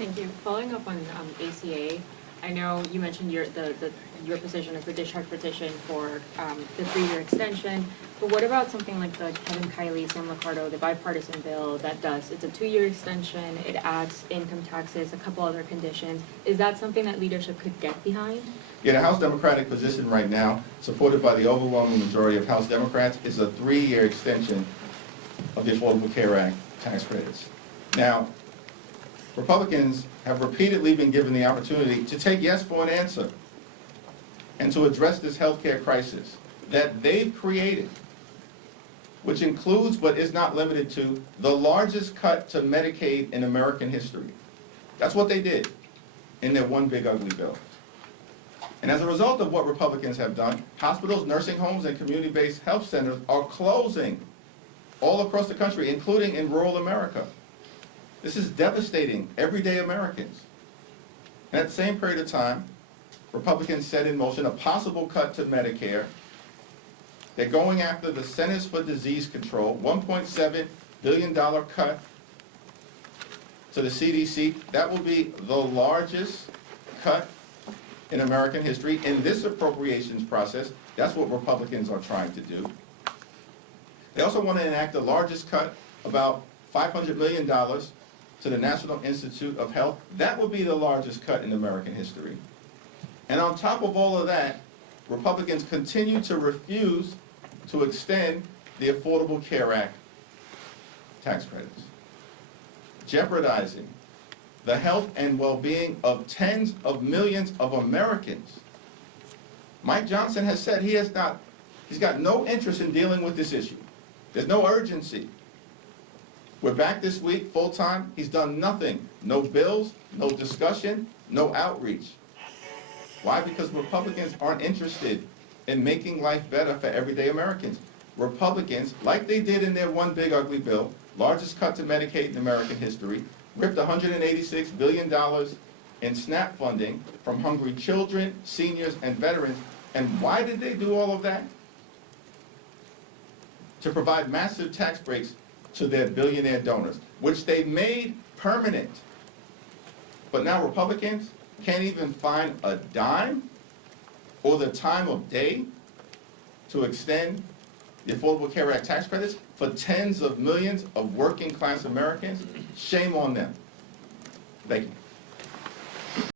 Thank you. Following up on ACA, I know you mentioned your position as the discharge petition for the 3-year extension, but what about something like the Kevin Kiley, Sam Liccardo, the bipartisan bill that does? It's a 2-year extension. It adds income taxes, a couple other conditions. Is that something that leadership could get behind? Yeah, the House Democratic position right now, supported by the overwhelming majority of House Democrats, is a 3-year extension of the Affordable Care Act tax credits. Now, Republicans have repeatedly been given the opportunity to take yes for an answer and to address this health care crisis that they've created, which includes but is not limited to the largest cut to Medicaid in American history. That's what they did in their one big ugly bill. And as a result of what Republicans have done, hospitals, nursing homes, and community-based health centers are closing all across the country, including in rural America. This is devastating everyday Americans. And at the same period of time, Republicans set in motion a possible cut to Medicare. They're going after the Centers for Disease Control, $1.7 billion cut to the CDC. That will be the largest cut in American history. In this appropriations process, that's what Republicans are trying to do. They also want to enact the largest cut, about $500 million, to the National Institute of Health. That will be the largest cut in American history. And on top of all of that, Republicans continue to refuse to extend the Affordable Care Act tax credits, jeopardizing the health and well-being of tens of millions of Americans. Mike Johnson has said he's got no interest in dealing with this issue. There's no urgency. We're back this week, full-time. He's done nothing. No bills, no discussion, no outreach. Why? Because Republicans aren't interested in making life better for everyday Americans. Republicans, like they did in their one big ugly bill, largest cut to Medicaid in American history, ripped $186 billion in SNAP funding from hungry children, seniors, and veterans. And why did they do all of that? To provide massive tax breaks to their billionaire donors, which they made permanent. But now Republicans can't even find a dime or the time of day to extend the Affordable Care Act tax credits for tens of millions of working class Americans. Shame on them. Thank you.